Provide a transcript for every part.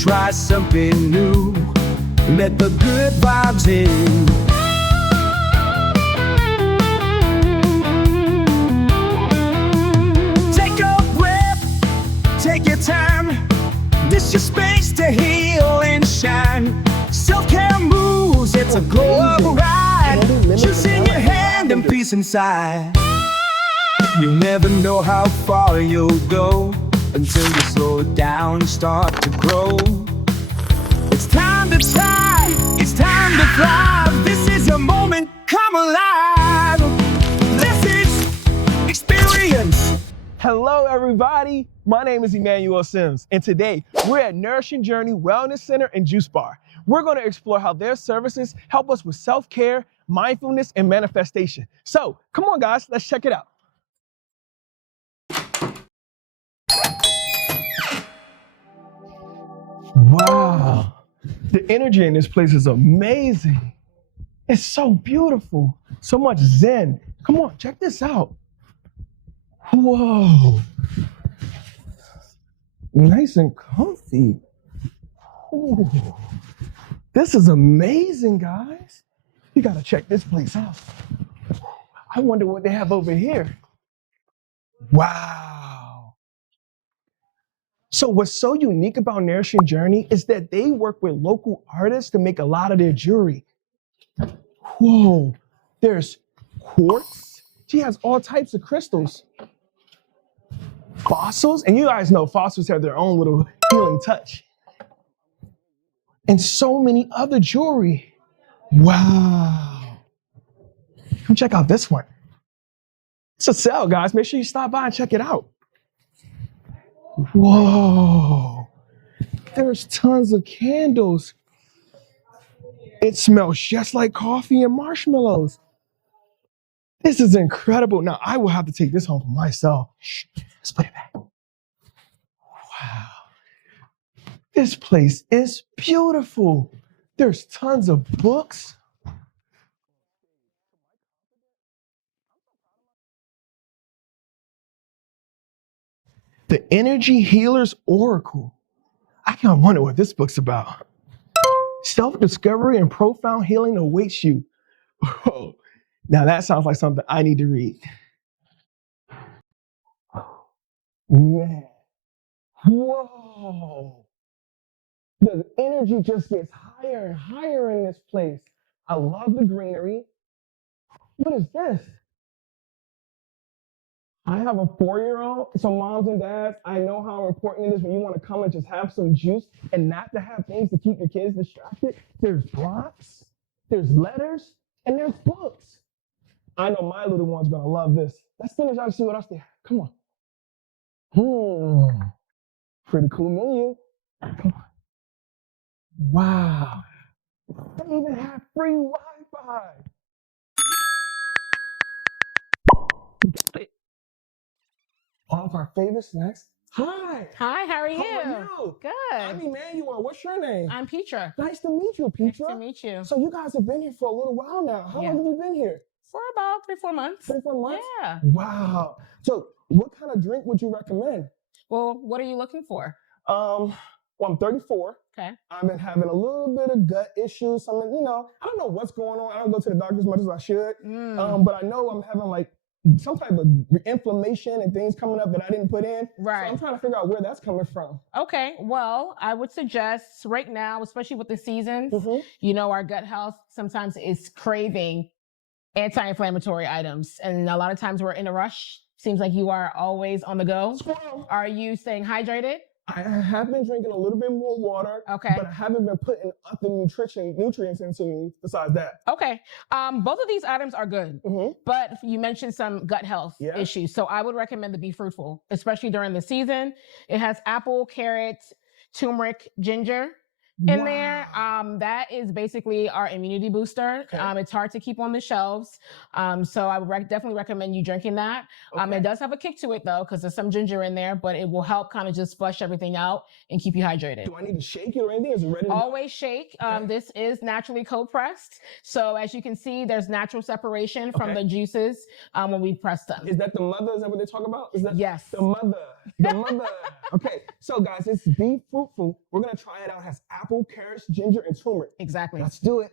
try something new. Let the good vibes in. Take a breath, take your time. This your space to heal and shine. Self-care moves, it's a global ride. Juice in your hand and peace inside. You'll never know how far you'll go until you slow down and start to grow. It's time to try, it's time to thrive. This is your moment, come alive. This is experience. Hello everybody, my name is Emmanuel Simms, and today we're at Nourishing Journey Wellness Center and Juice Bar. We're going to explore how their services help us with self-care, mindfulness, and manifestation. So, come on guys, let's check it out. Wow, the energy in this place is amazing. It's so beautiful, so much zen. Come on, check this out. Whoa, nice and comfy. Ooh. This is amazing, guys. You gotta check this place out. I wonder what they have over here. Wow. So what's so unique about Nourishing Journey is that they work with local artists to make a lot of their jewelry. Whoa, there's quartz. She has all types of crystals. Fossils, and you guys know fossils have their own little healing touch. And so many other jewelry. Wow. Come check out this one. It's a sale, guys. Make sure you stop by and check it out. Whoa. There's tons of candles. It smells just like coffee and marshmallows. This is incredible. Now, I will have to take this home for myself. Shh, let's put it back. Wow. This place is beautiful. There's tons of books. The Energy Healer's Oracle. I kind of wonder what this book's about. Self-discovery and profound healing awaits you. Whoa. Now that sounds like something I need to read. Man. Whoa. The energy just gets higher and higher in this place. I love the greenery. What is this? I have a 4-year-old, so moms and dads, I know how important it is when you want to come and just have some juice and not to have things to keep your kids distracted. There's blocks, there's letters, and there's books. I know my little one's gonna love this. Let's finish out and see what else they have. Come on. Pretty cool menu. Come on. Wow. They even have free Wi-Fi. All of our favorite snacks. Hi. Hi, how are you? How are you? Good. I'm Emmanuel. What's your name? I'm Petra. Nice to meet you, Petra. Nice to meet you. So you guys have been here for a little while now. How long have you been here? For about 3-4 months. 3-4 months? Yeah. Wow. So what kind of drink would you recommend? Well, what are you looking for? Well, I'm 34. Okay. I've been having a little bit of gut issues. I don't know what's going on. I don't go to the doctor as much as I should. But I know I'm having like some type of inflammation and things coming up that I didn't put in. Right. So I'm trying to figure out where that's coming from. Okay. Well, I would suggest right now, especially with the seasons, our gut health sometimes is craving anti-inflammatory items. And a lot of times we're in a rush. Seems like you are always on the go. Are you staying hydrated? I have been drinking a little bit more water, but I haven't been putting other nutrients into me besides that. Okay. Both of these items are good, but you mentioned some gut health issues. So I would recommend the Be Fruitful, especially during the season. It has apple, carrot, turmeric, ginger. in there. That is basically our immunity booster. Okay. It's hard to keep on the shelves. So I would definitely recommend you drinking that. Okay. It does have a kick to it though, because there's some ginger in there, but it will help kind of just flush everything out and keep you hydrated. Do I need to shake it or anything? Is it ready to go? Always shake. This is naturally cold pressed. So as you can see, there's natural separation from the juices when we press them. Is that the mother? Is that what they talk about? Is that Yes. the mother? The mother. Okay. So guys, it's Be Fruitful. We're gonna try it out. It has apple, carrots, ginger, and turmeric. Exactly. Let's do it.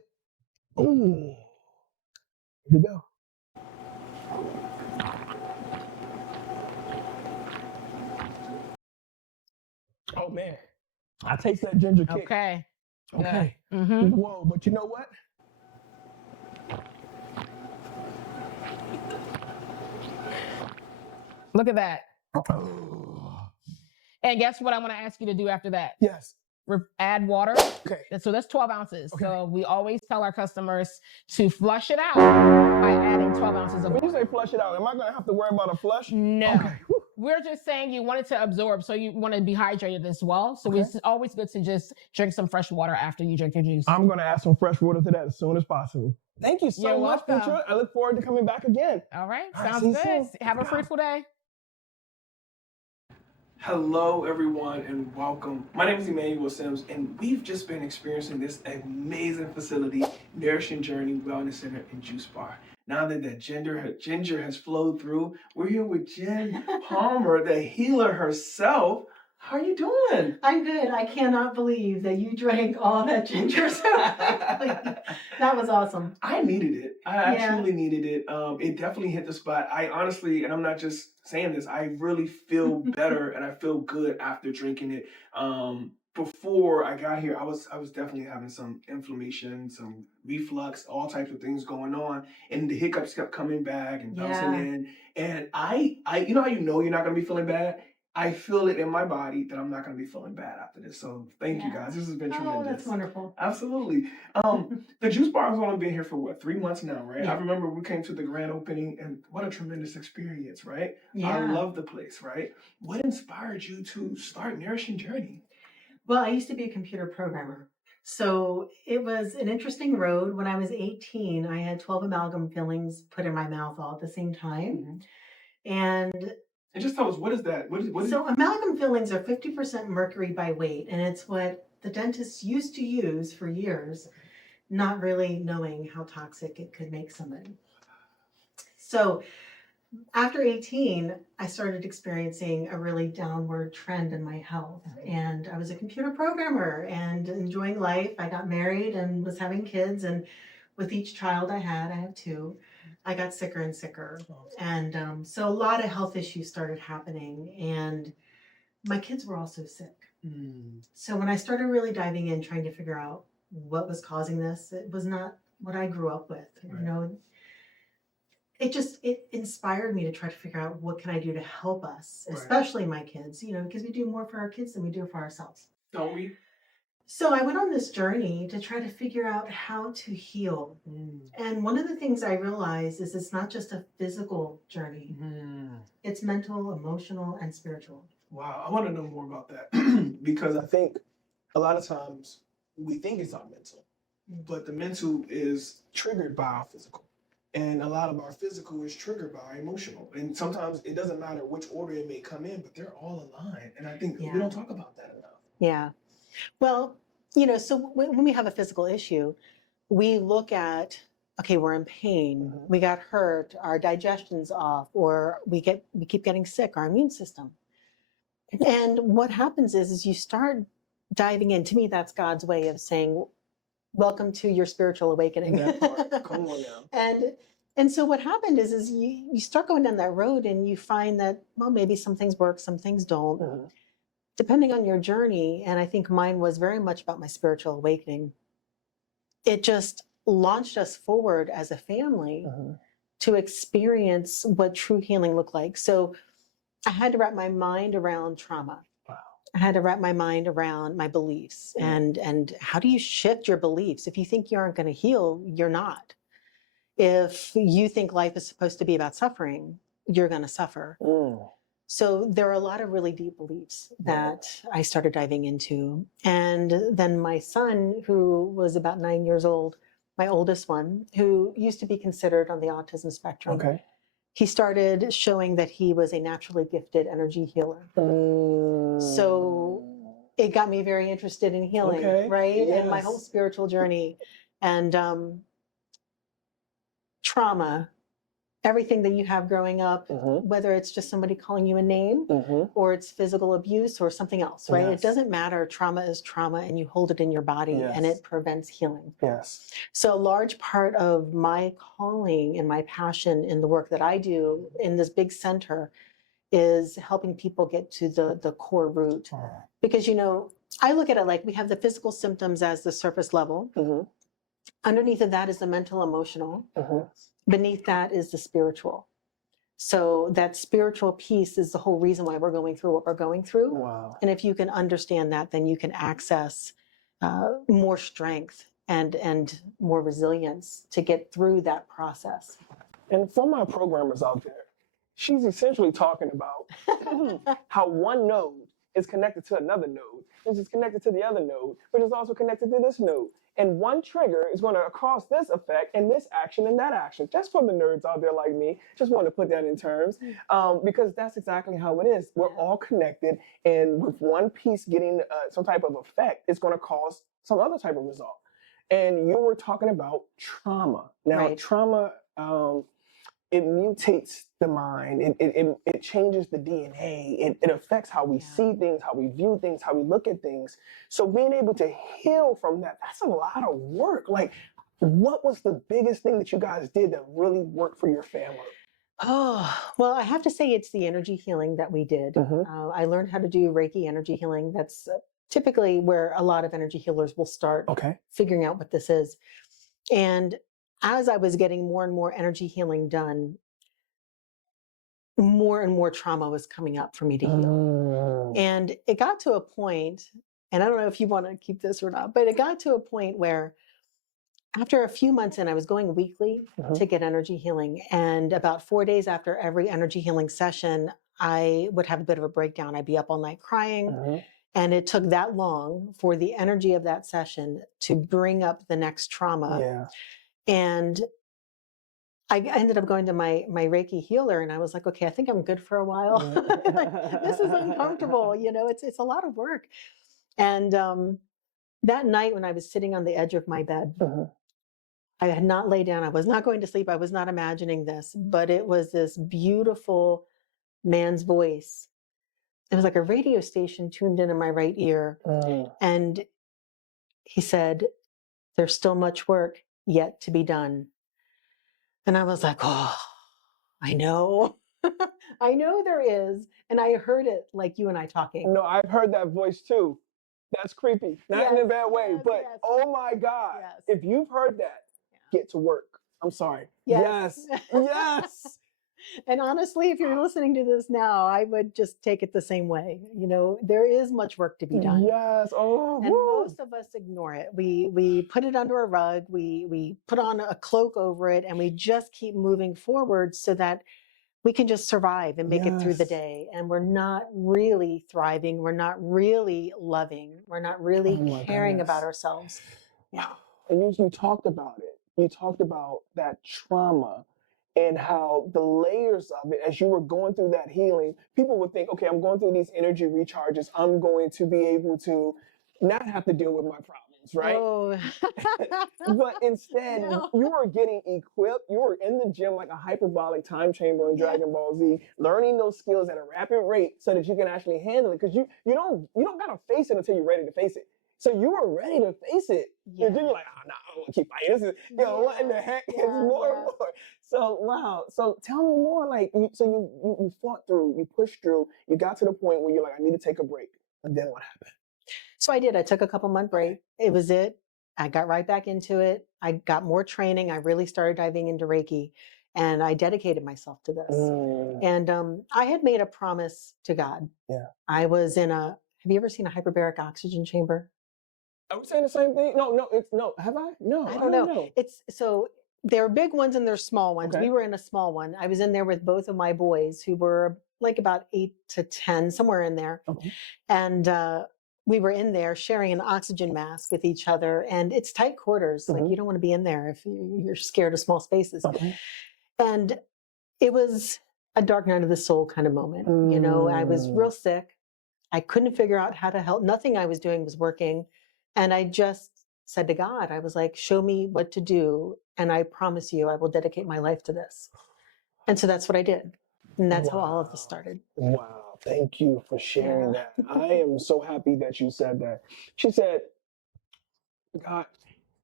Ooh. Here we go. Oh man, I taste that ginger kick. Okay. Okay. Mm-hmm. Whoa, but you know what? Look at that. Oh. And guess what I want to ask you to do after that? Yes. Add water. Okay. So that's 12 ounces. Okay. So we always tell our customers to flush it out by adding 12 ounces of When water. you say flush it out, am I gonna have to worry about a flush? No. Okay. Whew. We're just saying you want it to absorb, so you want to be hydrated as well. So it's always good to just drink some fresh water after you drink your juice. I'm gonna add some fresh water to that as soon as possible. Thank you so You're much, welcome. Petra. I look forward to coming back again. All right. All right, Sounds see you good. soon. Have a fruitful day. Hello, everyone, and welcome. My name is Emmanuel Simms, and we've just been experiencing this amazing facility, Nourishing Journey Wellness Center and Juice Bar. Now that that ginger has flowed through, we're here with Jenn Palmer, the healer herself. How are you doing? I'm good. I cannot believe that you drank all that ginger so quickly. That was awesome. I needed it. I Yeah. truly needed it. It definitely hit the spot. I honestly, and I'm not just saying this, I really feel better and I feel good after drinking it. Before I got here, I was definitely having some inflammation, some reflux, all types of things going on, and the hiccups kept coming back and bouncing Yeah. in. And I, you know how you know you're not gonna be feeling bad? I feel it in my body that I'm not gonna be feeling bad after this. So thank you Yeah. guys. This has been Oh, tremendous. that's wonderful. Absolutely. The juice bar has only been here for what, 3 months now, right? Yeah. I remember we came to the grand opening and what a tremendous experience, right? I Yeah. love the place, right? What inspired you to start Nourishing Journey? Well, I used to be a computer programmer. So it was an interesting road. When I was 18, I had 12 amalgam fillings put in my mouth all at the same time. And And just tell us, what is that? What is so amalgam fillings are 50% mercury by weight, and it's what the dentists used to use for years, not really knowing how toxic it could make somebody. So after 18, I started experiencing a really downward trend in my health. And I was a computer programmer and enjoying life. I got married and was having kids. And with each child I have 2, I got sicker and sicker. And so a lot of health issues started happening. And my kids were also sick. So when I started really diving in, trying to figure out what was causing this, it was not what I grew up with. Right. You know, it inspired me to try to figure out what can I do to help us, Right. especially my kids, you know, because we do more for our kids than we do for ourselves. Don't we? So I went on this journey to try to figure out how to heal. And one of the things I realized is it's not just a physical journey. It's mental, emotional, and spiritual. Wow, I want to know more about that because I think a lot of times we think it's our mental, but the mental is triggered by our physical. And a lot of our physical is triggered by our emotional. And sometimes it doesn't matter which order it may come in, but they're all aligned. And I think we don't talk about that enough. Yeah. Well, you know, so when we have a physical issue, we look at, okay, we're in pain, we got hurt, our digestion's off, or we keep getting sick, our immune system. And what happens is you start diving in. To me, that's God's way of saying, welcome to your spiritual awakening. That part. Come on now. And so what happened is you start going down that road and you find that, well, maybe some things work, some things don't. Depending on your journey, and I think mine was very much about my spiritual awakening, it just launched us forward as a family to experience what true healing looked like. So I had to wrap my mind around trauma. Wow. I had to wrap my mind around my beliefs and how do you shift your beliefs? If you think you aren't going to heal, you're not. If you think life is supposed to be about suffering, you're going to suffer. So there are a lot of really deep beliefs that I started diving into. And then my son, who was about 9 years old, my oldest one, who used to be considered on the autism spectrum, Okay. he started showing that he was a naturally gifted energy healer. So it got me very interested in healing, Okay. right? And my whole Yes. spiritual journey and trauma, everything that you have growing up, whether it's just somebody calling you a name or it's physical abuse or something else, right? It Yes. doesn't matter. Trauma is trauma and you hold it in your body and Yes. it prevents healing. Yes. So a large part of my calling and my passion in the work that I do in this big center is helping people get to the core root. Because, you know, I look at it like we have the physical symptoms as the surface level. Underneath of that is the mental, emotional. Beneath that is the spiritual. So that spiritual piece is the whole reason why we're going through what we're going through. Wow. And if you can understand that, then you can access more strength and more resilience to get through that process. And for my programmers out there, she's essentially talking about how one node is connected to another node, which is connected to the other node, which is also connected to this node. And one trigger is going to cause this effect and this action and that action. Just for the nerds out there like me, just want to put that in terms, because that's exactly how it is. We're all connected, and with one piece getting some type of effect, it's going to cause some other type of result. And you were talking about trauma. Now, trauma, it mutates the mind. It changes the DNA. It affects how we see things, how we view things, how we look at things. So being able to heal from that, that's a lot of work. Like, what was the biggest thing that you guys did that really worked for your family? Oh, well, I have to say it's the energy healing that we did. I learned how to do Reiki energy healing. That's typically where a lot of energy healers will start figuring out what this is. And as I was getting more and more energy healing done, more and more trauma was coming up for me to heal. And it got to a point, and I don't know if you want to keep this or not, but it got to a point where after a few months in, I was going weekly to get energy healing. And about 4 days after every energy healing session, I would have a bit of a breakdown. I'd be up all night crying. And it took that long for the energy of that session to bring up the next trauma. And I ended up going to my Reiki healer, and I was like, okay, I think I'm good for a while. Like, this is uncomfortable, you know, it's a lot of work. And that night when I was sitting on the edge of my bed, I had not laid down. I was not going to sleep. I was not imagining this, but it was this beautiful man's voice. It was like a radio station tuned in my right ear. And he said, there's still much work yet to be done. And I was like, oh, I know. I know there is. And I heard it like you and I talking. No, I've heard that voice too. That's creepy. Not in a bad way, but oh my God. If you've heard that, get to work. I'm sorry. Yes. And honestly, if you're listening to this now, I would just take it the same way. You know, there is much work to be done. And most of us ignore it. We put it under a rug. We put on a cloak over it, and we just keep moving forward so that we can just survive and make it through the day. And we're not really thriving. We're not really loving. We're not really caring about ourselves. And you talked about it. You talked about that trauma and how the layers of it, as you were going through that healing, people would think, okay, I'm going through these energy recharges. I'm going to be able to not have to deal with my problems, right? But instead, you were getting equipped. You were in the gym like a hyperbolic time chamber in Dragon Ball Z, learning those skills at a rapid rate so that you can actually handle it. Because you don't gotta face it until you're ready to face it. So you were ready to face it. And then you're like, oh, no, I don't want to keep fighting. This is, you know, what in the heck is more and more. So, wow. So tell me more, like, you fought through, you pushed through, you got to the point where you're like, I need to take a break. And then what happened? So I did. I took a couple month break. It was it. I got right back into it. I got more training. I really started diving into Reiki, and I dedicated myself to this. And I had made a promise to God. I was in have you ever seen a hyperbaric oxygen chamber? Are we saying the same thing? No, have I? No, I don't know. It's so There are big ones and there's small ones. Okay. We were in a small one. I was in there with both of my boys who were like about 8 to 10, somewhere in there. Okay. And we were in there sharing an oxygen mask with each other. And it's tight quarters. Like, you don't want to be in there if you're scared of small spaces. Okay. And it was a dark night of the soul kind of moment. You know, I was real sick. I couldn't figure out how to help. Nothing I was doing was working. And I just said to God, I was like, show me what to do. And I promise you, I will dedicate my life to this. And so that's what I did. And that's how all of this started. Wow. Thank you for sharing that. I am so happy that you said that. She said, God,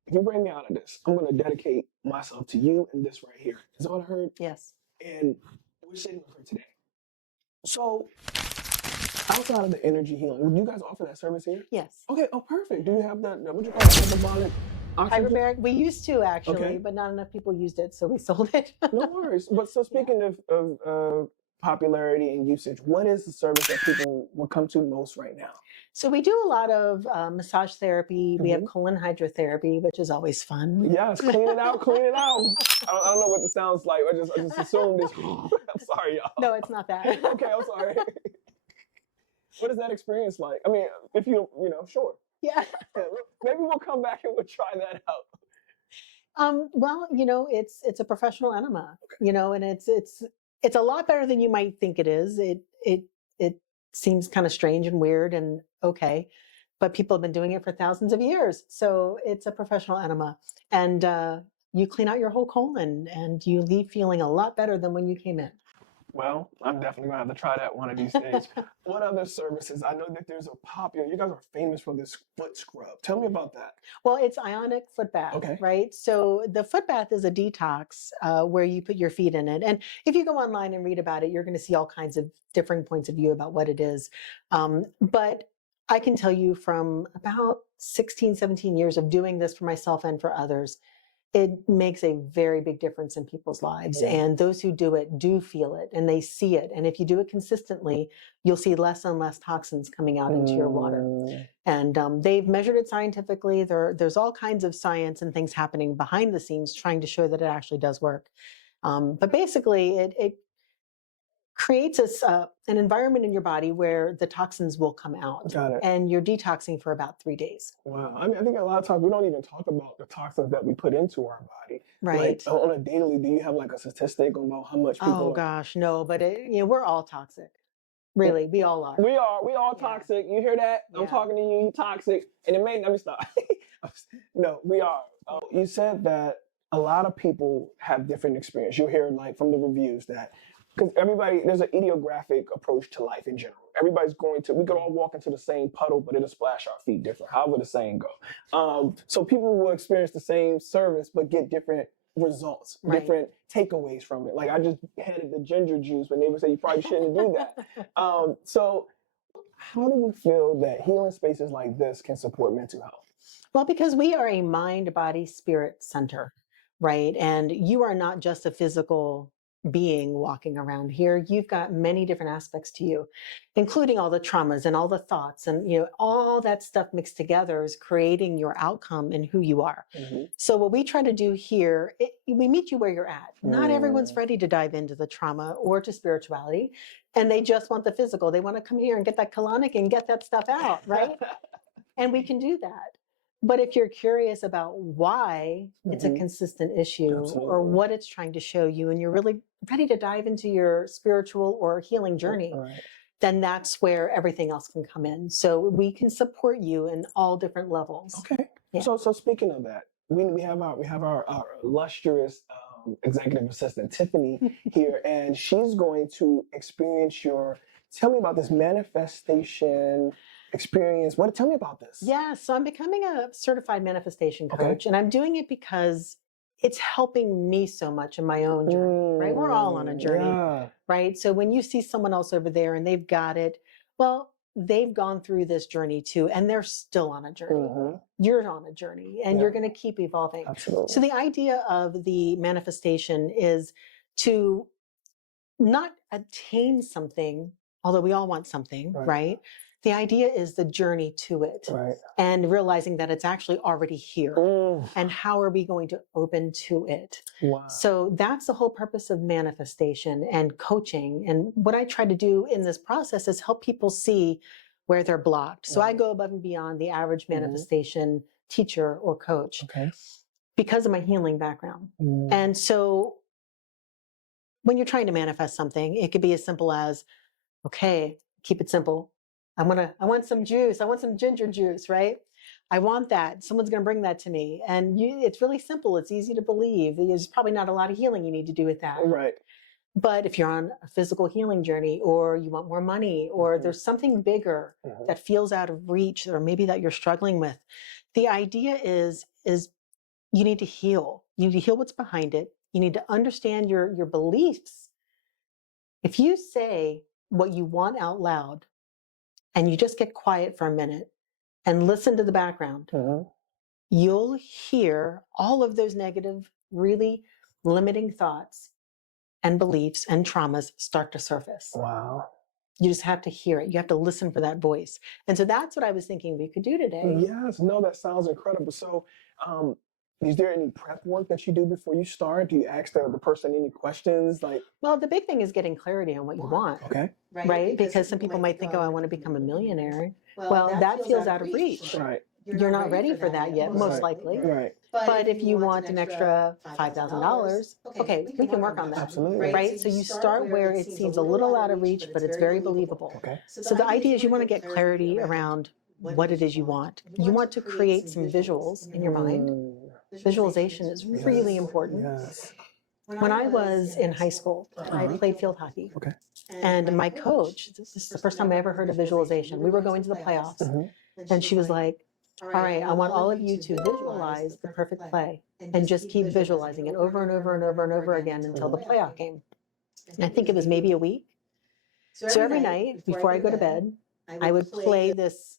if you bring me out of this, I'm going to dedicate myself to you and this right here. Is that what I heard? Yes. And we're sitting with her today. So, outside of the energy healing, would you guys offer that service here? Yes. Okay. Oh, perfect. Do you have that? What you call it? Hyperbolic oxygen? Hyperbaric. We used to actually, Okay. but not enough people used it, so we sold it. No worries. But so speaking of popularity and usage, what is the service that people will come to most right now? So we do a lot of massage therapy. We have colon hydrotherapy, which is always fun. Yes, clean it out, clean it out. I don't know what this sounds like. I just assumed this. I'm sorry, y'all. No, it's not that. Okay, I'm sorry. What is that experience like? I mean, if you know, sure. Yeah. Maybe we'll come back and we'll try that out. Well, you know, it's a professional enema, you know, and it's a lot better than you might think it is. It seems kind of strange and weird and okay, but people have been doing it for thousands of years. So it's a professional enema, and you clean out your whole colon and you leave feeling a lot better than when you came in. Well, I'm definitely gonna have to try that one of these days. What other services? I know that there's a popular. You guys are famous for this foot scrub. Tell me about that. Well, it's ionic foot bath, Okay. right? So the foot bath is a detox where you put your feet in it. And if you go online and read about it, you're going to see all kinds of different points of view about what it is. But I can tell you from about 16, 17 years of doing this for myself and for others, it makes a very big difference in people's lives. Yeah. And those who do it do feel it and they see it. And if you do it consistently, you'll see less and less toxins coming out into your water. And they've measured it scientifically. There's all kinds of science and things happening behind the scenes trying to show that it actually does work. But basically, it creates an environment in your body where the toxins will come out. Got it. And you're detoxing for about 3 days. Wow. I mean, I think a lot of times we don't even talk about the toxins that we put into our body. Right. Like on a daily, do you have like a statistic about how much people? Oh gosh, no, but we're all toxic. Really, we all are. We all toxic. You hear that? I'm Yeah. talking to you. You toxic. And it may. Let me stop. No, we are. You said that a lot of people have different experience. You'll hear like from the reviews that because there's an idiographic approach to life in general. Everybody's we could all walk into the same puddle, but it'll splash our feet different. However the saying go. So people will experience the same service, but get different results, Right. different takeaways from it. Like I just handed the ginger juice, but they would say you probably shouldn't do that. So how do you feel that healing spaces like this can support mental health? Well, because we are a mind, body, spirit center, right? And you are not just a physical being walking around here. You've got many different aspects to you, including all the traumas and all the thoughts and all that stuff mixed together is creating your outcome and who you are. So what we try to do here, we meet you where you're at. Not everyone's ready to dive into the trauma or to spirituality, and they just want the physical. They want to come here and get that colonic and get that stuff out, right? And we can do that. But if you're curious about why it's a consistent issue or what it's trying to show you, and you're really ready to dive into your spiritual or healing journey, then that's where everything else can come in. So we can support you in all different levels. Okay. Yeah. So speaking of that, we have our illustrious executive assistant Tiffany here, and she's going to experience tell me about this manifestation experience. Tell me about this. Yeah, so I'm becoming a certified manifestation coach, and I'm doing it because it's helping me so much in my own journey, right? We're all on a journey, right? So when you see someone else over there and they've got it, well, they've gone through this journey too, and they're still on a journey. You're on a journey, and you're going to keep evolving. Absolutely. So the idea of the manifestation is to not attain something, although we all want something, right? The idea is the journey to it, Right. and realizing that it's actually already here. Mm. And how are we going to open to it? Wow. So that's the whole purpose of manifestation and coaching. And what I try to do in this process is help people see where they're blocked. So I go above and beyond the average manifestation teacher or coach Okay. because of my healing background. And so when you're trying to manifest something, it could be as simple as, okay, keep it simple. I want some juice. I want some ginger juice, right? I want that. Someone's going to bring that to me. And it's really simple. It's easy to believe. There's probably not a lot of healing you need to do with that. Right. But if you're on a physical healing journey, or you want more money, or there's something bigger that feels out of reach, or maybe that you're struggling with, the idea is you need to heal. You need to heal what's behind it. You need to understand your beliefs. If you say what you want out loud, and you just get quiet for a minute and listen to the background, you'll hear all of those negative, really limiting thoughts and beliefs and traumas start to surface. Wow. You just have to hear it. You have to listen for that voice. And so that's what I was thinking we could do today. Yes. No, that sounds incredible. So, is there any prep work that you do before you start? Do you ask the person any questions? Well, the big thing is getting clarity on what you want. Okay. Right? Because some people might think, oh, I want to become a millionaire. Well, that feels out of reach. Right. You're not ready for that yet, most likely. Right. But if you want an extra $5,000, okay, we can work on that. Absolutely. Right? So you start where it seems a little out of reach, but it's very believable. Okay. So the idea is you want to get clarity around what it is you want. You want to create some visuals in your mind. Visualization is really important. Yes. When I was in high school, I played field hockey. Okay. And my coach, this is the first time I ever heard of visualization. We were going to the playoffs, and she was like, all right, I want all of you to visualize the perfect play and just keep visualizing it over and over and over and over again until the playoff game. And I think it was maybe a week. So every night before I go to bed, I would play this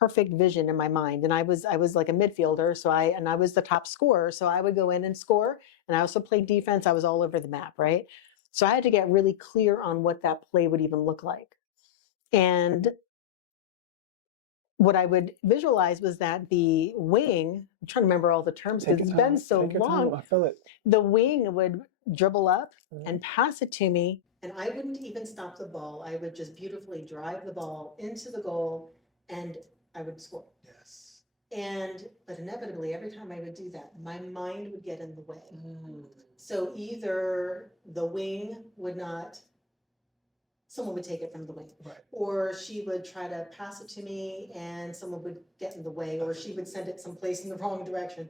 perfect vision in my mind. And I was like a midfielder, so I was the top scorer, so I would go in and score. And I also played defense. I was all over the map, right? So I had to get really clear on what that play would even look like. And what I would visualize was that the wing, I'm trying to remember all the terms because it's been so long. I feel it. The wing would dribble up and pass it to me. And I wouldn't even stop the ball. I would just beautifully drive the ball into the goal and I would score. Yes. But inevitably, every time I would do that, my mind would get in the way. So either the wing would not, someone would take it from the wing, Right. or she would try to pass it to me and someone would get in the way, or she would send it someplace in the wrong direction,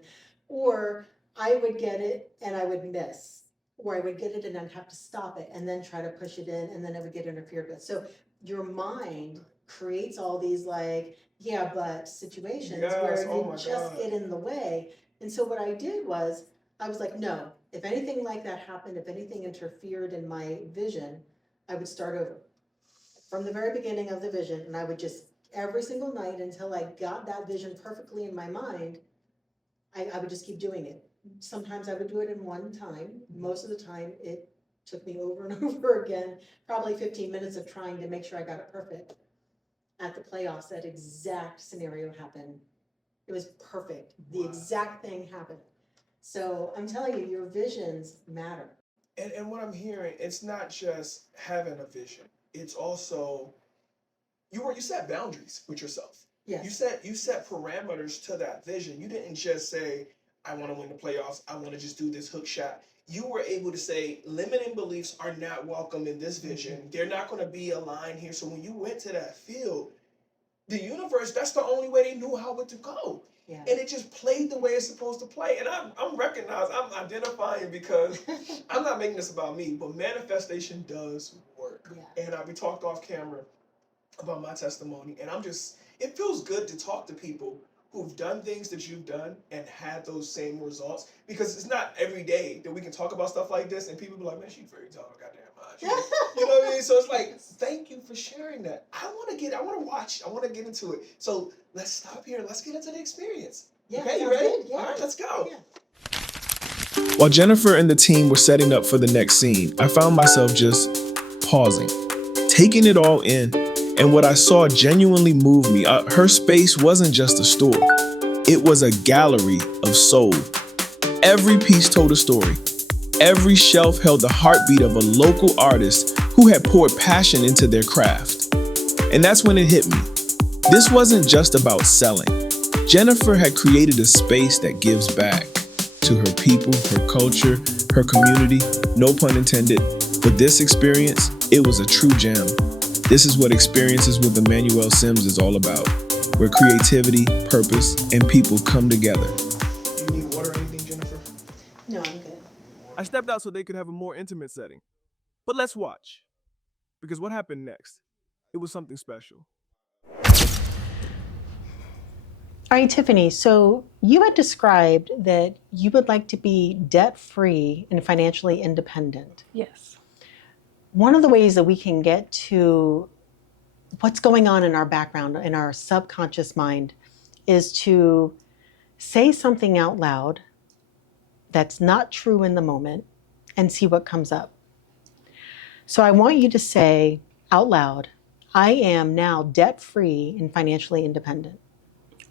or I would get it and I would miss, or I would get it and I'd have to stop it and then try to push it in and then it would get interfered with. So your mind creates all these yeah, but situations where you just get in the way. And so what I did was, I was like, no, if anything like that happened, if anything interfered in my vision, I would start over from the very beginning of the vision. And I would just, every single night until I got that vision perfectly in my mind, I would just keep doing it. Sometimes I would do it in one time. Most of the time it took me over and over again, probably 15 minutes of trying to make sure I got it perfect. At the playoffs, that exact scenario happened. It was perfect. The exact thing happened. So I'm telling you, your visions matter. And what I'm hearing, it's not just having a vision. It's also you set boundaries with yourself. Yes. You set parameters to that vision. You didn't just say, I want to win the playoffs. I want to just do this hook shot. You were able to say limiting beliefs are not welcome in this vision. They're not going to be aligned here. So when you went to that field, the universe, that's the only way they knew how it to go. Yeah. And it just played the way it's supposed to play. And I'm recognizing, I'm identifying because I'm not making this about me, but manifestation does work. Yeah. And we talked off camera about my testimony. And it feels good to talk to people who've done things that you've done and had those same results. Because it's not every day that we can talk about stuff like this and people be like, man, she fairy tale, goddamn much. You know what I mean? So it's like, thank you for sharing that. I want to get into it. So let's stop here. Let's get into the experience. Yeah, okay, you ready? Good. Yeah. All right, let's go. Yeah. While Jennifer and the team were setting up for the next scene, I found myself just pausing, taking it all in, And what I saw genuinely moved me. Her space wasn't just a store, it was a gallery of soul. Every piece told a story. Every shelf held the heartbeat of a local artist who had poured passion into their craft. And that's when it hit me. This wasn't just about selling. Jennifer had created a space that gives back to her people, her culture, her community, no pun intended. But this experience, it was a true gem. This is what Experiences with Emmanuel Simms is all about, where creativity, purpose, and people come together. Do you need water or anything, Jennifer? No, I'm good. I stepped out so they could have a more intimate setting. But let's watch. Because what happened next? It was something special. All right, Tiffany, so you had described that you would like to be debt-free and financially independent. Yes. One of the ways that we can get to what's going on in our background, in our subconscious mind, is to say something out loud that's not true in the moment and see what comes up. So I want you to say out loud, I am now debt-free and financially independent.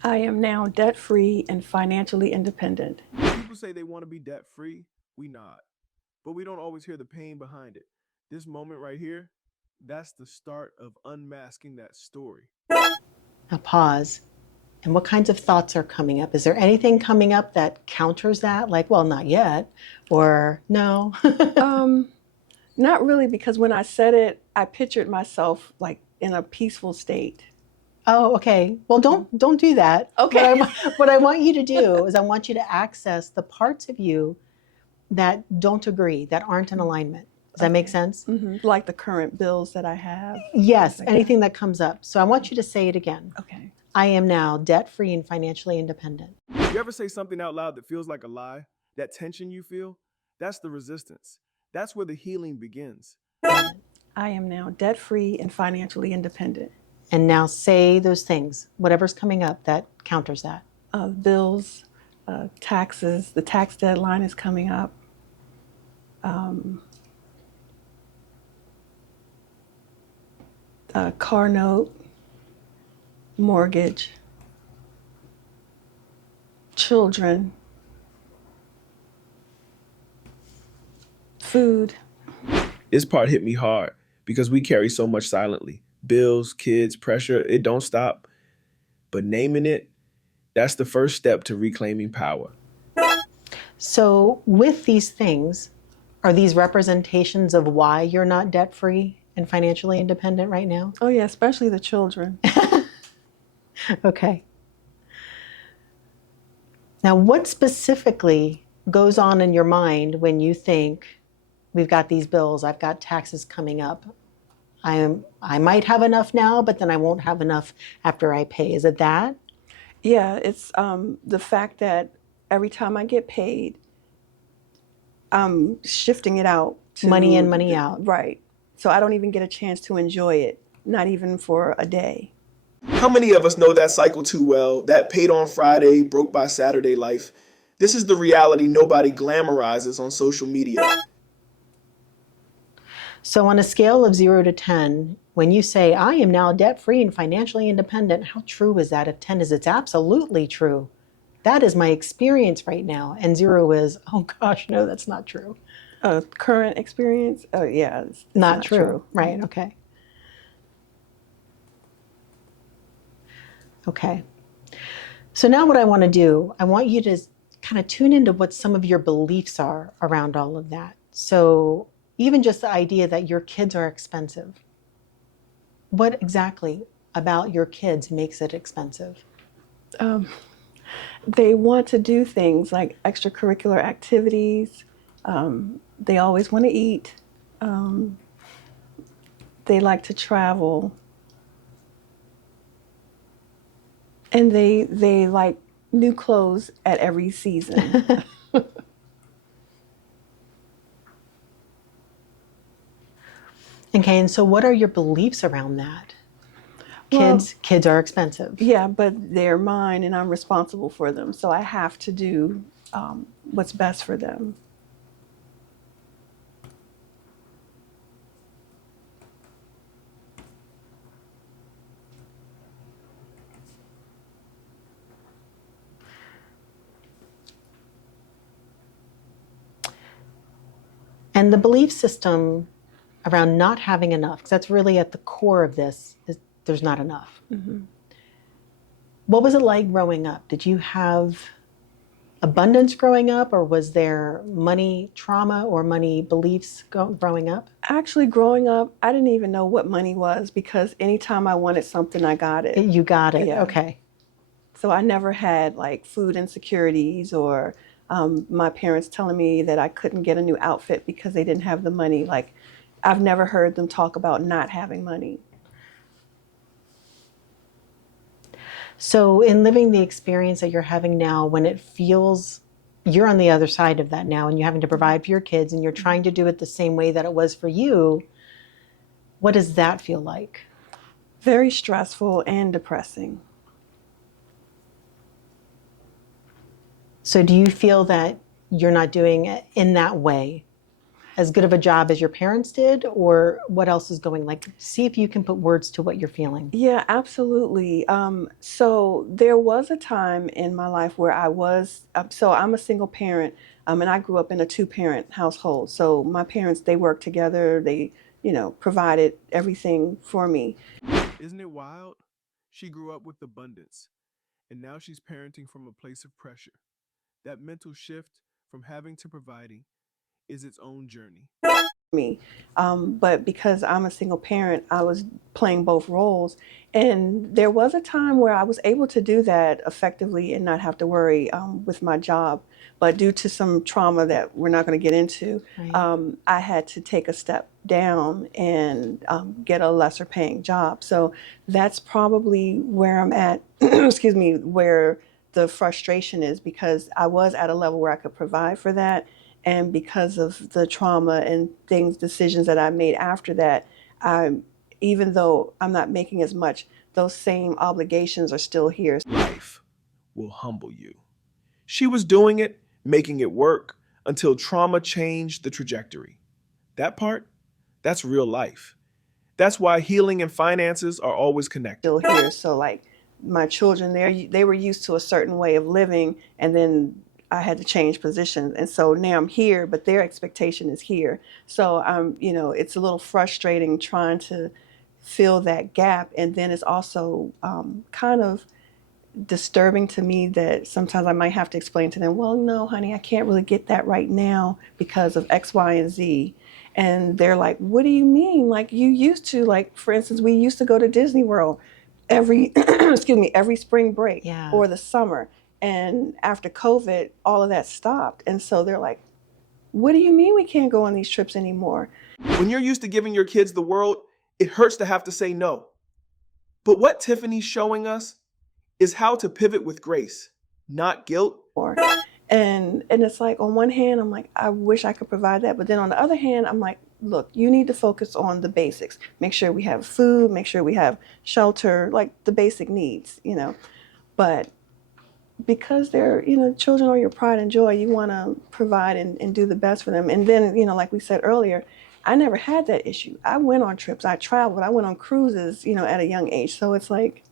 I am now debt-free and financially independent. People say they want to be debt-free, we nod. But we don't always hear the pain behind it. This moment right here, that's the start of unmasking that story. Now pause. And what kinds of thoughts are coming up? Is there anything coming up that counters that? Like, well, not yet, or no? Not really, because when I said it, I pictured myself like in a peaceful state. Oh, okay. Well, don't do that. Okay. What I want you to do is I want you to access the parts of you that don't agree, that aren't in alignment. Does that make sense? Mm-hmm. Like the current bills that I have. Yes, Like anything that comes up. So I want you to say it again. Okay. I am now debt-free and financially independent. You ever say something out loud that feels like a lie? That tension you feel? That's the resistance. That's where the healing begins. I am now debt-free and financially independent. And now say those things, whatever's coming up that counters that. Bills, taxes, the tax deadline is coming up. Car note, mortgage, children, food. This part hit me hard because we carry so much silently. Bills, kids, pressure, it don't stop. But naming it, that's the first step to reclaiming power. So with these things, are these representations of why you're not debt-free and financially independent right now? Oh yeah, especially the children. Okay. Now, what specifically goes on in your mind when you think, we've got these bills, I've got taxes coming up, I might have enough now, but then I won't have enough after I pay? Is it that? Yeah, it's the fact that every time I get paid, I'm shifting it out to Money in, money out. Right. So I don't even get a chance to enjoy it, not even for a day. How many of us know that cycle too well? That paid on Friday, broke by Saturday life. This is the reality nobody glamorizes on social media. So on a scale of 0 to 10, when you say, I am now debt-free and financially independent, how true is that? If 10 is, it's absolutely true. That is my experience right now. And 0 is, oh gosh, no, that's not true. Current experience? Oh yeah, it's Not true. Right, okay. Okay. So now what I want to do, I want you to kind of tune into what some of your beliefs are around all of that. So even just the idea that your kids are expensive. What exactly about your kids makes it expensive? They want to do things like extracurricular activities. They always want to eat. They like to travel. And they like new clothes at every season. Okay, and so what are your beliefs around that? Kids are expensive. Yeah, but they're mine and I'm responsible for them. So I have to do what's best for them. And the belief system around not having enough, because that's really at the core of this, is there's not enough. What was it like growing up? Did you have abundance growing up, or was there money trauma or money beliefs growing up? Actually, growing up, I didn't even know what money was because anytime I wanted something, I got it. You got it. Yeah. Okay. So I never had like food insecurities or my parents telling me that I couldn't get a new outfit because they didn't have the money. Like, I've never heard them talk about not having money. So, in living the experience that you're having now, when it feels you're on the other side of that now and you're having to provide for your kids and you're trying to do it the same way that it was for you, what does that feel like? Very stressful and depressing. So, do you feel that you're not doing it in that way as good of a job as your parents did, or what else is going, like, see if you can put words to what you're feeling? Yeah, absolutely. So there was a time in my life where I was, so I'm a single parent, and I grew up in a two-parent household. So my parents, they worked together, they, provided everything for me. Isn't it wild? She grew up with abundance, and now she's parenting from a place of pressure. That mental shift from having to providing is its own journey. Me. But because I'm a single parent, I was playing both roles. And there was a time where I was able to do that effectively and not have to worry with my job. But due to some trauma that we're not going to get into, Right. I had to take a step down and get a lesser paying job. So that's probably where I'm at, excuse me, where the frustration is, because I was at a level where I could provide for that. And because of the trauma and decisions that I made after that, even though I'm not making as much, those same obligations are still here. Life will humble you. She was doing it, making it work, until trauma changed the trajectory. That part, that's real life. That's why healing and finances are always connected. Still here. So like my children, they were used to a certain way of living, and then I had to change positions. And so now I'm here, but their expectation is here. So it's a little frustrating trying to fill that gap. And then it's also kind of disturbing to me that sometimes I might have to explain to them, well, no, honey, I can't really get that right now because of X, Y, and Z. And they're like, what do you mean? Like, you used to, like, for instance, we used to go to Disney World every, excuse me, every spring break or the summer. And after COVID, all of that stopped. And so they're like, what do you mean we can't go on these trips anymore? When you're used to giving your kids the world, it hurts to have to say no. But what Tiffany's showing us is how to pivot with grace, not guilt. And it's like, on one hand, I'm like, I wish I could provide that. But then on the other hand, I'm like, look, you need to focus on the basics. Make sure we have food, make sure we have shelter, like the basic needs, But because they're, children are your pride and joy, you want to provide and do the best for them. And then, like we said earlier, I never had that issue. I went on trips, I traveled, I went on cruises, at a young age. So it's like,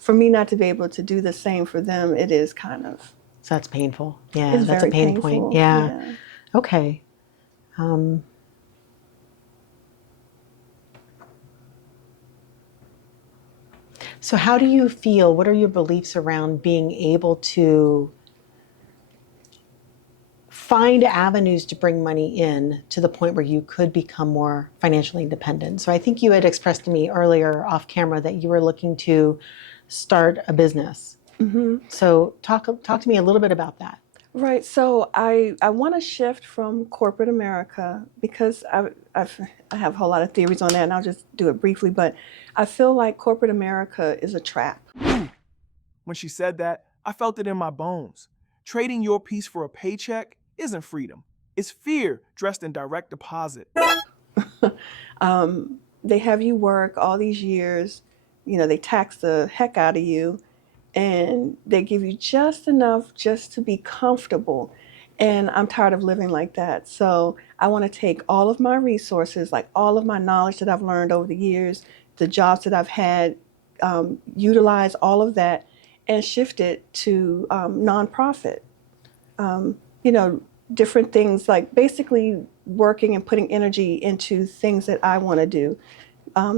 for me not to be able to do the same for them, it is kind of. So that's painful. Yeah, It's that's very a pain painful. point. Yeah. Okay. So how do you feel? What are your beliefs around being able to find avenues to bring money in to the point where you could become more financially independent? So I think you had expressed to me earlier off camera that you were looking to start a business. So talk to me a little bit about that. Right. So I want to shift from corporate America because I have a whole lot of theories on that, and I'll just do it briefly. But I feel like corporate America is a trap. When she said that, I felt it in my bones. Trading your peace for a paycheck isn't freedom. It's fear dressed in direct deposit. They have you work all these years. They tax the heck out of you. And they give you just enough just to be comfortable. And I'm tired of living like that. So I want to take all of my resources, like all of my knowledge that I've learned over the years, the jobs that I've had, utilize all of that and shift it to nonprofit. Different things, like basically working and putting energy into things that I want to do,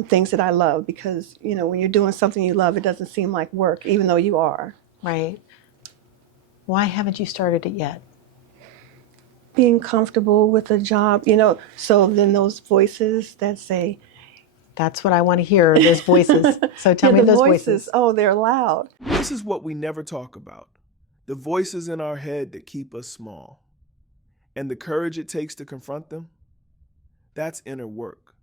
things that I love, because, you know, when you're doing something you love, it doesn't seem like work, even though you are. Right. Why haven't you started it yet? Being comfortable with a job, you know, so then those voices that say, That's what I want to hear, those voices. So tell yeah, me the those voices, voices. oh, they're loud. This is what we never talk about. The voices in our head that keep us small. And the courage it takes to confront them, that's inner work.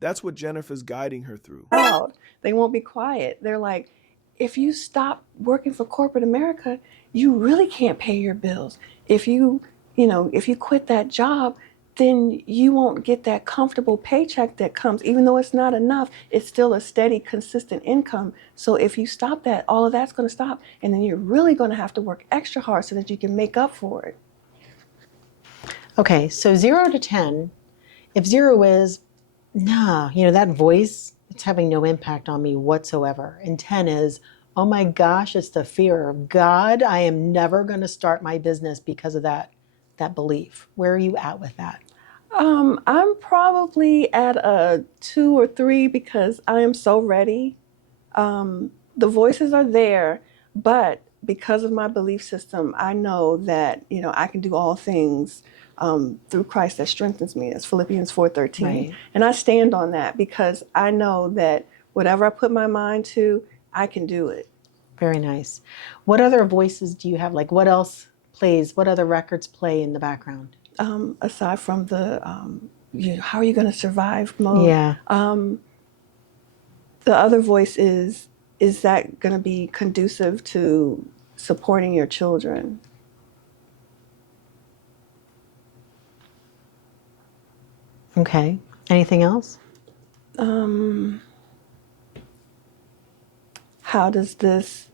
That's what Jennifer's guiding her through. Loud. They won't be quiet. They're like, if you stop working for corporate America, you really can't pay your bills. If you quit that job, then you won't get that comfortable paycheck that comes, even though it's not enough, it's still a steady, consistent income. So if you stop that, all of that's going to stop. And then you're really going to have to work extra hard so that you can make up for it. Okay, so 0 to 10, if 0 is, nah, you know, that voice, it's having no impact on me whatsoever. And 10 is, oh my gosh, it's the fear of God. I am never going to start my business because of that belief. Where are you at with that? I'm probably at a 2 or 3 because I am so ready. The voices are there, but because of my belief system, I know that, you know, I can do all things through Christ that strengthens me. That's Philippians 4:13. Right. And I stand on that because I know that whatever I put my mind to, I can do it. Very nice. What other voices do you have? Like what else plays? What other records play in the background? Aside from the, how are you going to survive mode? Yeah. The other voice is that going to be conducive to supporting your children? Okay. Anything else? How does this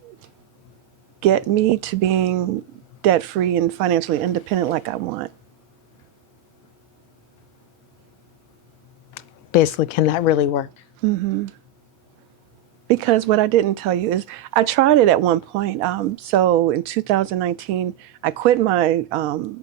get me to being debt-free and financially independent like I want? Basically, can that really work? Because what I didn't tell you is I tried it at one point. So in 2019, I quit my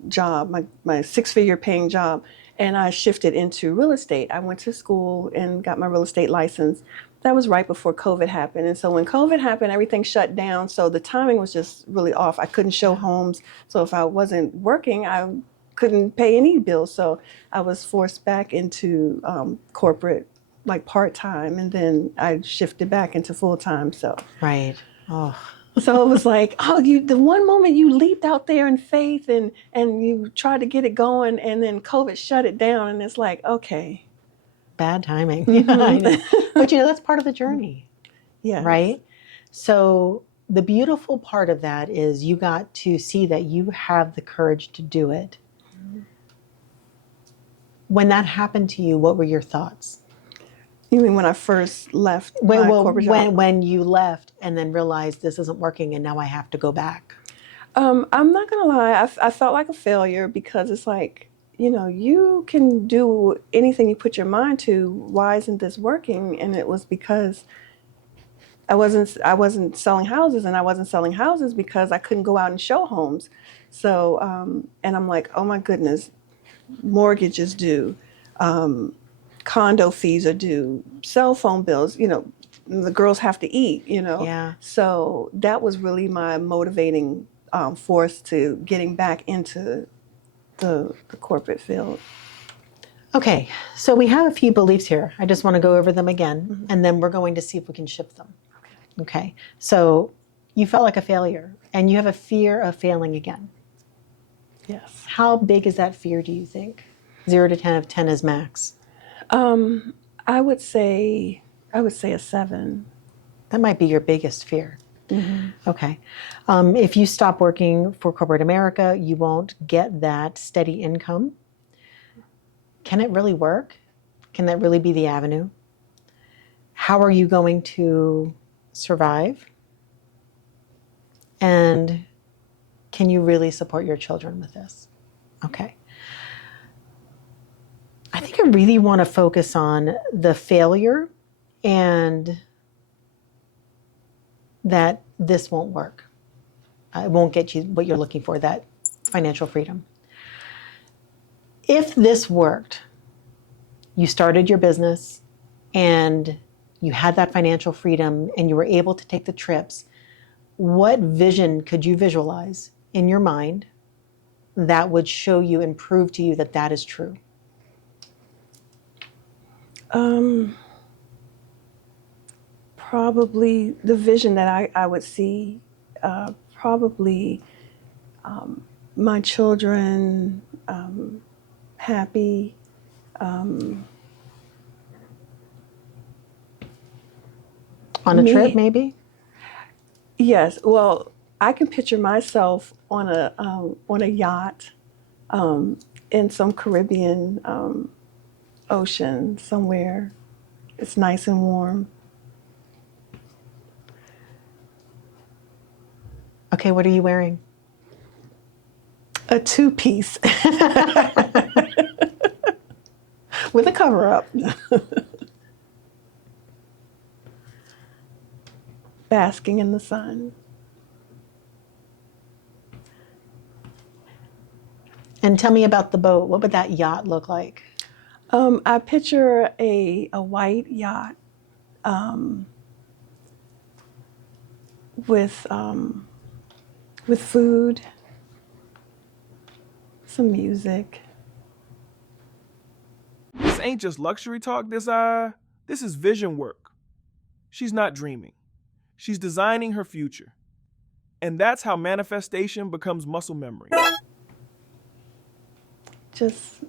job, my six-figure paying job, and I shifted into real estate. I went to school and got my real estate license. That was right before COVID happened. And so when COVID happened, everything shut down. So the timing was just really off. I couldn't show homes. So if I wasn't working, I couldn't pay any bills. So I was forced back into corporate, like part-time, and then I shifted back into full-time. So Right. Oh. so it was like, oh, the one moment you leaped out there in faith and you tried to get it going, and then COVID shut it down, and it's like, okay. Bad timing. Yeah, I know. But you know, that's part of the journey. Yeah. Right? So the beautiful part of that is you got to see that you have the courage to do it. When that happened to you, what were your thoughts? You mean when I first left my corporate job? When you left and then realized this isn't working and now I have to go back? I'm not gonna lie, I felt like a failure because it's like, you know, you can do anything you put your mind to. Why isn't this working? And it was because I wasn't selling houses, and I wasn't selling houses because I couldn't go out and show homes. So and I'm like, oh my goodness, mortgages due, condo fees are due, cell phone bills, you know, the girls have to eat, you know. Yeah. So that was really my motivating force to getting back into the corporate field. Okay, so we have a few beliefs here. I just want to go over them again, and then we're going to see if we can shift them. Okay, so you felt like a failure, and you have a fear of failing again. Yes. How big is that fear, do you think? 0 to 10, if 10 is max. I would say a 7. That might be your biggest fear. Okay. If you stop working for corporate America, you won't get that steady income. Can it really work? Can that really be the avenue? How are you going to survive? And can you really support your children with this? Okay. I think I really want to focus on the failure and that this won't work. It won't get you what you're looking for, that financial freedom. If this worked, you started your business and you had that financial freedom and you were able to take the trips, what vision could you visualize in your mind that would show you and prove to you that that is true? Probably the vision that I would see, probably my children happy. On a trip, maybe? Yes. Well, I can picture myself on a yacht in some Caribbean ocean somewhere. It's nice and warm. Okay, what are you wearing? A two-piece with a cover up. Basking in the sun. And tell me about the boat. What would that yacht look like? I picture a white yacht with food, some music. This ain't just luxury talk, this is vision work. She's not dreaming. She's designing her future. And that's how manifestation becomes muscle memory. Just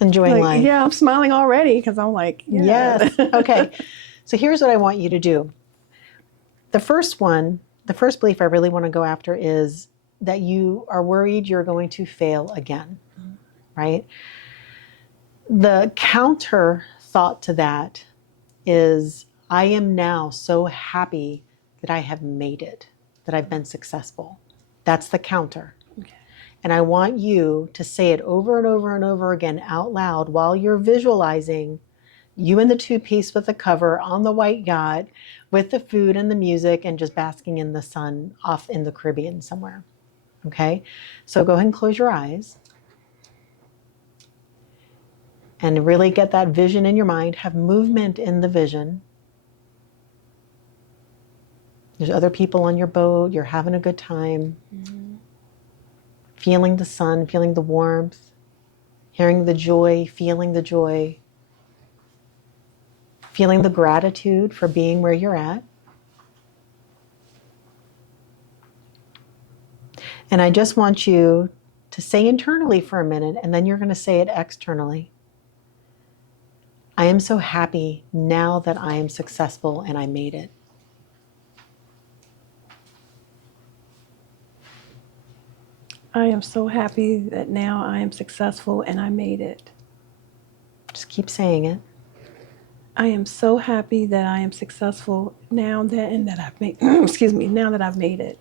enjoying life. Yeah, I'm smiling already because I'm like, yeah. Yes. Okay. So here's what I want you to do. The first belief I really want to go after is that you are worried you're going to fail again, right? The counter thought to that is, I am now so happy that I have made it, that I've been successful. That's the counter. Okay. And I want you to say it over and over and over again out loud while you're visualizing you in the two-piece with the cover on the white yacht with the food and the music and just basking in the sun off in the Caribbean somewhere. Okay? So go ahead and close your eyes and really get that vision in your mind. Have movement in the vision. There's other people on your boat. You're having a good time. Mm-hmm. Feeling the sun, feeling the warmth, hearing the joy, feeling the joy, feeling the gratitude for being where you're at. And I just want you to say internally for a minute, and then you're going to say it externally. I am so happy now that I am successful and I made it. I am so happy that now I am successful and I made it. Just keep saying it. I am so happy that I am successful now that I've made now that I've made it.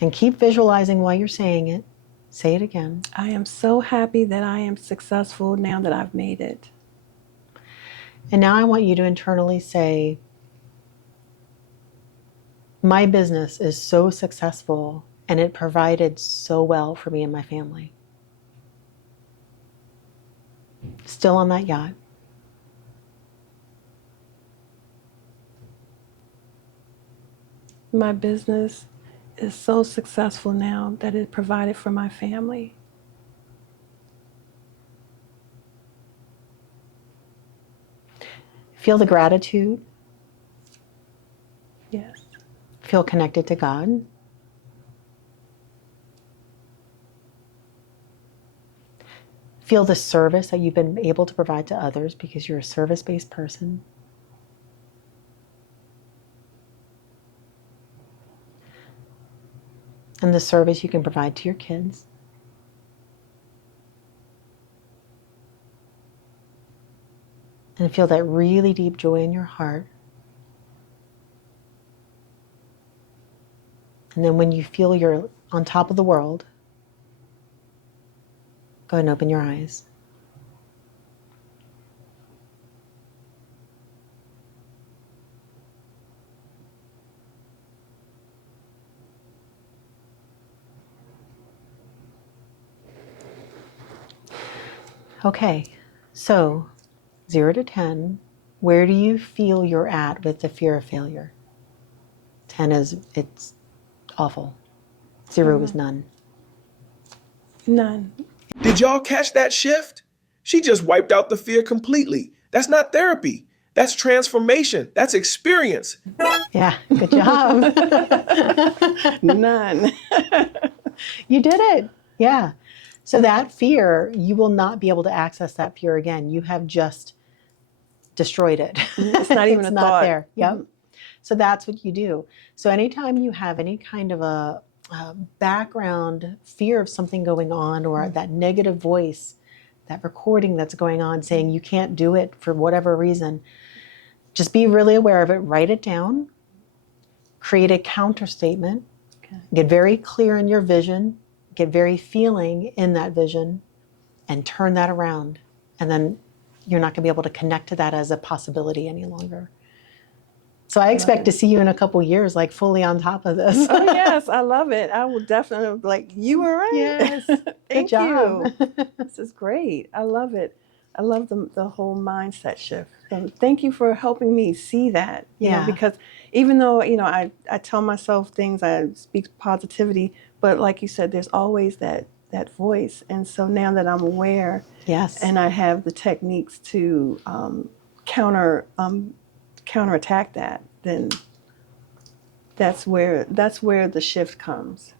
And keep visualizing while you're saying it. Say it again. I am so happy that I am successful now that I've made it. And now I want you to internally say, my business is so successful and it provided so well for me and my family. Still on that yacht. My business is so successful now that it provided for my family. Feel the gratitude. Yes. Feel connected to God. Feel the service that you've been able to provide to others because you're a service-based person. And the service you can provide to your kids. And feel that really deep joy in your heart. And then when you feel you're on top of the world, go ahead and open your eyes. Okay, so 0 to 10, where do you feel you're at with the fear of failure? 10 is it's awful. 0 is none. None. Did y'all catch that shift? She just wiped out the fear completely. That's not therapy. That's transformation. That's experience. Yeah, good job. None. You did it. Yeah. So that fear, you will not be able to access that fear again. You have just destroyed it. It's not even it's a not thought. there. Yep. So that's what you do. So anytime you have any kind of a background fear of something going on, or that negative voice, that recording that's going on saying you can't do it for whatever reason, just be really aware of it, write it down, create a counter statement, get very clear in your vision, get very feeling in that vision, and turn that around. And then you're not going to be able to connect to that as a possibility any longer. So I expect to see you in a couple years, like fully on top of this. Oh yes, I love it. I will definitely be like, you were right. Yes. Thank Good job. you. This is great. I love it. I love the whole mindset shift. So thank you for helping me see that. You know, because even though, I tell myself things, I speak positivity, but like you said, there's always that voice. And so now that I'm aware, Yes. and I have the techniques to counterattack that, then that's where the shift comes.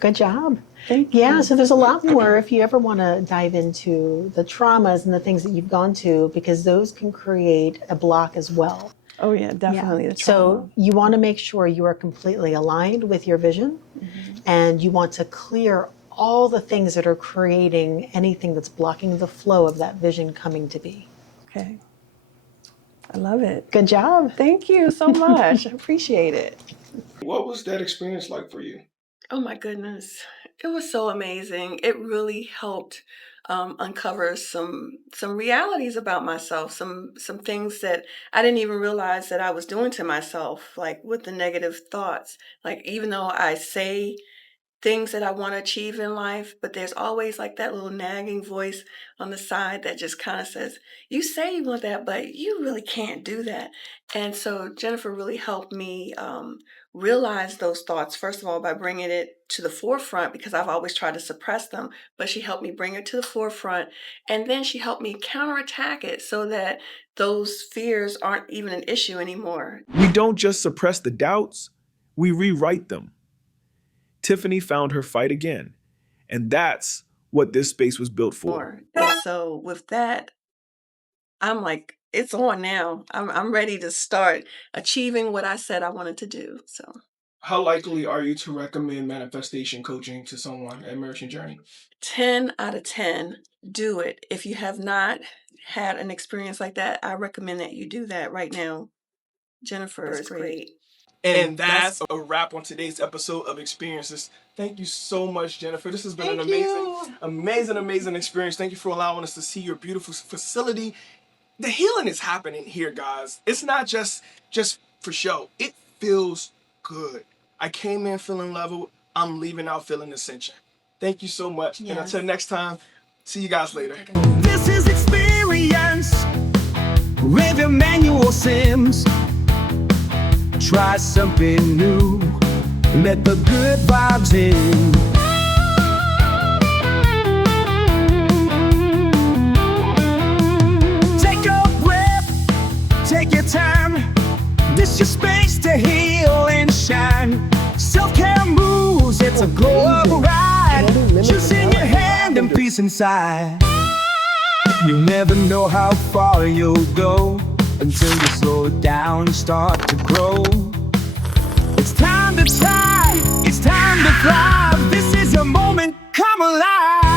Good job. Thank you. Yeah, so there's a lot more if you ever want to dive into the traumas and the things that you've gone to, because those can create a block as well. Oh yeah, definitely. Yeah. The trauma. So you want to make sure you are completely aligned with your vision, and you want to clear all the things that are creating anything that's blocking the flow of that vision coming to be. Okay. I love it. Good job. Thank you so much. I appreciate it. What was that experience like for you? Oh my goodness. It was so amazing. It really helped uncover some realities about myself, some things that I didn't even realize that I was doing to myself, like with the negative thoughts. Like even though I say things that I want to achieve in life, but there's always like that little nagging voice on the side that just kind of says, you say you want that, but you really can't do that. And so Jennifer really helped me realize those thoughts, first of all, by bringing it to the forefront, because I've always tried to suppress them, but she helped me bring it to the forefront. And then she helped me counterattack it so that those fears aren't even an issue anymore. We don't just suppress the doubts, we rewrite them. Tiffany found her fight again, and that's what this space was built for. And so with that, I'm like, it's on now. I'm ready to start achieving what I said I wanted to do. So How likely are you to recommend manifestation coaching to someone at Nourishing Journey? 10 out of 10, do it. If you have not had an experience like that, I recommend that you do that right now. Jennifer is great. And that's a wrap on today's episode of Experiences. Thank you so much, Jennifer. This has been an amazing experience. Thank you for allowing us to see your beautiful facility. The healing is happening here, guys. It's not just for show. It feels good. I came in feeling level. I'm leaving out feeling ascension. Thank you so much. Yes. And until next time, see you guys later. This is Experience with Emmanuel Simms. Try something new. Let the good vibes in. Take a breath, take your time. This your space to heal and shine. Self-care moves, it's a global ride. Juice in your hand and peace inside. You never know how far you'll go until you slow it down and start to grow. It's time to try, it's time to thrive. This is your moment, come alive.